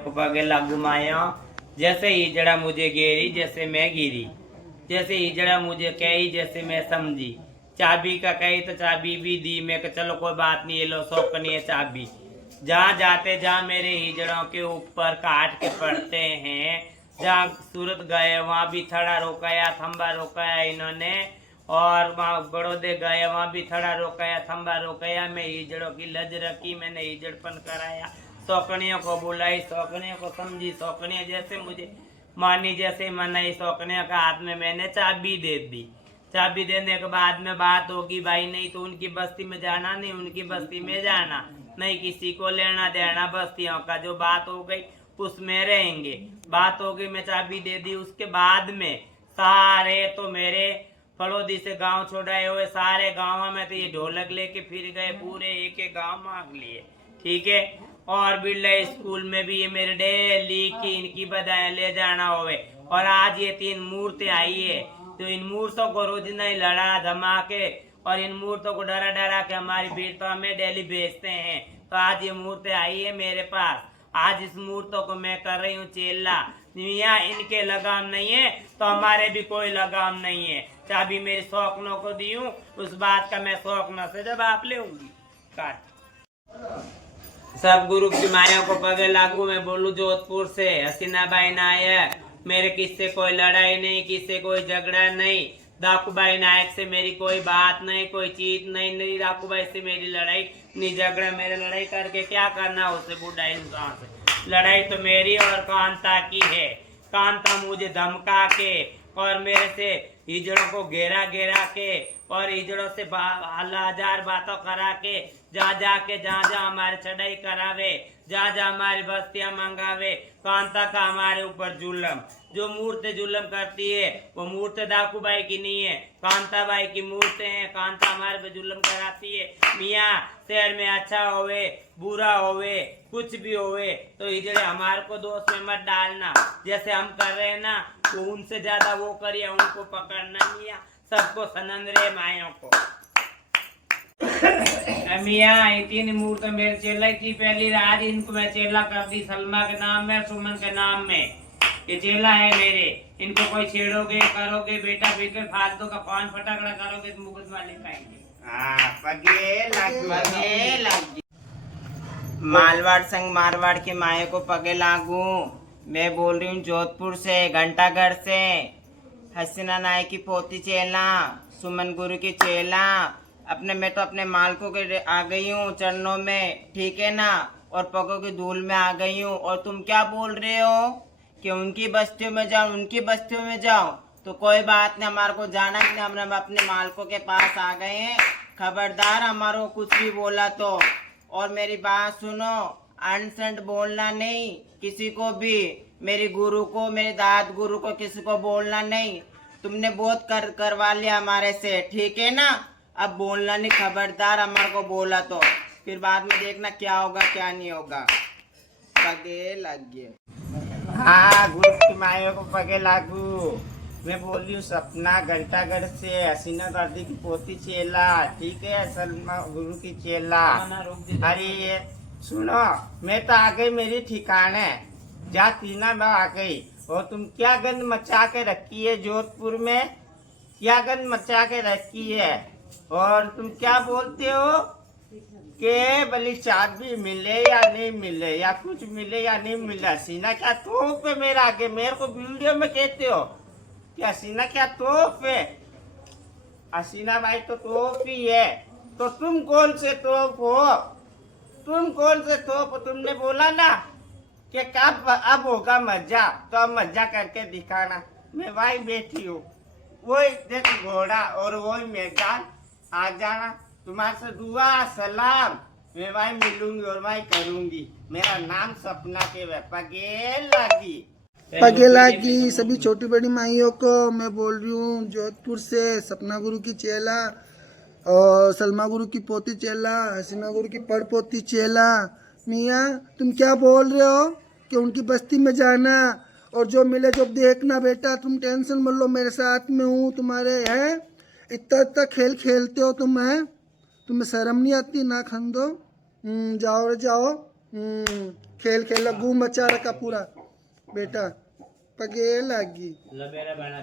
को पगे लागू माया। जैसे हिजड़ा मुझे घेरी जैसे मैं गिरी, जैसे हिजड़ा मुझे कही जैसे मैं समझी। चाबी का कही तो चाबी भी दी, मैं कहा चलो कोई बात नहीं, ये लो सौकनी है चाबी। जहाँ जाते जहाँ मेरे हिजड़ों के ऊपर काट के पड़ते हैं, जहाँ सूरत गए वहाँ भी थड़ा रोकाया थंबा रोकाया इन्होंने, और वहाँ बड़ौदे गए वहाँ भी थड़ा रोकाया थंबा रोकाया। मैं हिजड़ों की लज रखी, मैंने हिजड़पन कराया। सौकनियों को बुलाई, सौकनियों को समझी, सौकनियाँ जैसे मुझे मानी जैसे मनाई। सौकनियों का हाथ में मैंने चाबी दे दी। चाबी देने के बाद में बात होगी भाई, नहीं तो उनकी बस्ती में जाना, नहीं उनकी बस्ती में जाना, नहीं किसी को लेना देना। बस्तियों का जो बात हो गई उसमें रहेंगे। बात हो गई, मैं चाबी दे दी। उसके बाद में सारे तो मेरे फलोदी से गांव छोड़ाए हुए सारे गांव में तो ये ढोलक लेके फिर गए, पूरे एक एक गांव मांग लिए, ठीक है। और बिरला स्कूल में भी ये मेरे डेली की इनकी बधाई ले जाना होवे। और आज ये 3 मूर्ति आई है, तो इन मूर्तों को रोज नहीं लड़ा धमाके, और इन मूर्तों को डरा डरा के हमारी वीरता में डेली भेजते हैं। तो आज ये मूर्ति आई है मेरे पास, आज इस मूर्तों को मैं कर रही हूँ चेला। मियाँ इनके लगाम नहीं है तो हमारे भी कोई लगाम नहीं है। चाबी मेरी शौकनों को दी हूँ, उस बात का मैं शौकनों से जवाब लेऊंगी। काट सब गुरु की माया को पगे लागू। मैं बोलू जोधपुर से, हसीना भाई नायक। मेरे किससे कोई लड़ाई नहीं, किससे कोई झगड़ा नहीं। दाकूबाई नायक से मेरी कोई बात नहीं, कोई चीज नहीं। नहीं दाकूबाई से मेरी लड़ाई नहीं झगड़ा। मेरे लड़ाई करके क्या करना उससे, बूढ़ा इंसान से। लड़ाई तो मेरी और कांता की है। कांता मुझे धमका के और मेरे से हिजड़ों को घेरा घेरा के और हिजड़ों से हजार बातों करा के, जहाँ जाके जहाँ जहाँ हमारे चढ़ाई करावे, जहाँ जहाँ हमारी बस्तियां मंगावे। कांता का हमारे ऊपर जुल्म, जो मूर्ति जुल्म करती है वो मूर्ति दाकूबाई की नहीं है, कांता बाई की मूर्ति है। कांता हमारे पे जुल्म कराती है। मियाँ शहर में अच्छा होवे बुरा होवे कुछ भी होवे तो हिजड़े हमारे को दोस्त में मत डालना। जैसे हम कर रहे हैं ना, तो उनसे ज्यादा वो करिए, उनको पकड़ना। मियाँ सबको सनंद रे मायों को। मियाँ इतनी मूर्त मेरे चेला की पहली रात, इनको मैं चेला कर दी सलमा के नाम में, सुमन के नाम में। ये चेला है मेरे। इनको कोई छेड़ोगे करोगे बेटा, फिर फालतू का पान फटाकड़ा करोगे तो मुकदमा लिखाएंगे। पगे लागू। मालवाड़ संग मारवाड़ के माए को पगे लागू। मैं बोल रही हूँ जोधपुर से, घंटाघर से। हसीना नायक की पोती चेला, सुमन गुरु की चेला। अपने मैं तो अपने मालकों के आ गई हूँ चरणों में, ठीक है ना, और पगों की धूल में आ गई हूँ। और तुम क्या बोल रहे हो कि उनकी बस्तियों में जाओ, उनकी बस्तियों में जाओ। तो कोई बात नहीं, हमारे को जाना नहीं, हम अपने मालकों के पास आ गए हैं। खबरदार हमारे को कुछ भी बोला तो। और मेरी बात सुनो, अनसंट बोलना नहीं किसी को भी, मेरी गुरु को, मेरे दाद गुरु को, किसी को बोलना नहीं। तुमने बहुत करवा लिया हमारे से, ठीक है ना। अब बोलना नहीं, खबरदार हमारे को बोला तो फिर बाद में देखना क्या होगा क्या नहीं होगा। पगे लगे। हाँ गुरु की माया को पगे लागू। मैं बोल रही हूँ सपना घंटाघर से, हसीना दादी की पोती चेला, ठीक है, सलमा गुरु की चेला। अरे ये सुनो, मैं तो आ गई मेरी ठिकाने, जा तीना मैं आ गई। और तुम क्या गंद मचा के रखी है जोधपुर में, क्या गंद मचा के रखी है। और तुम क्या बोलते हो कि भली चाबी मिले या नहीं मिले, या कुछ मिले या नहीं मिले। हसीना क्या तोप है मेरे आगे, मेरे को वीडियो में कहते हो कि हसीना क्या तोप है। हसीना भाई तो तोप ही है, तो तुम कौन से तोप हो, तुम कौन से तोप। तुमने बोला ना कि कब अब होगा मजा, तो अब मजा करके दिखाना। मैं भाई बैठी हूँ, वही देख घोड़ा और वही मैदान, आ जाना। तुम्हारे से दुआ सलाम, मैं भाई मिलूंगी और भाई करूंगी। मेरा नाम सपना के पगे लागी सभी छोटी बड़ी माइयों को। मैं बोल रही हूँ जोधपुर से, सपना गुरु की चेला और सलमा गुरु की पोती चेला, हसीना गुरु की पड़ पोती चेला। मियाँ तुम क्या बोल रहे हो कि उनकी बस्ती में जाना और जो मिले जो देखना। बेटा तुम टेंशन मत लो, मेरे साथ में हूँ तुम्हारे। हैं इतना इतना खेल खेलते हो तुम, हैं तुम्हें शर्म नहीं आती ना खंदो। जाओ रे जाओ। खेल खेला घूम मचा रखा पूरा बेटा पगे लगी लो मेरा बना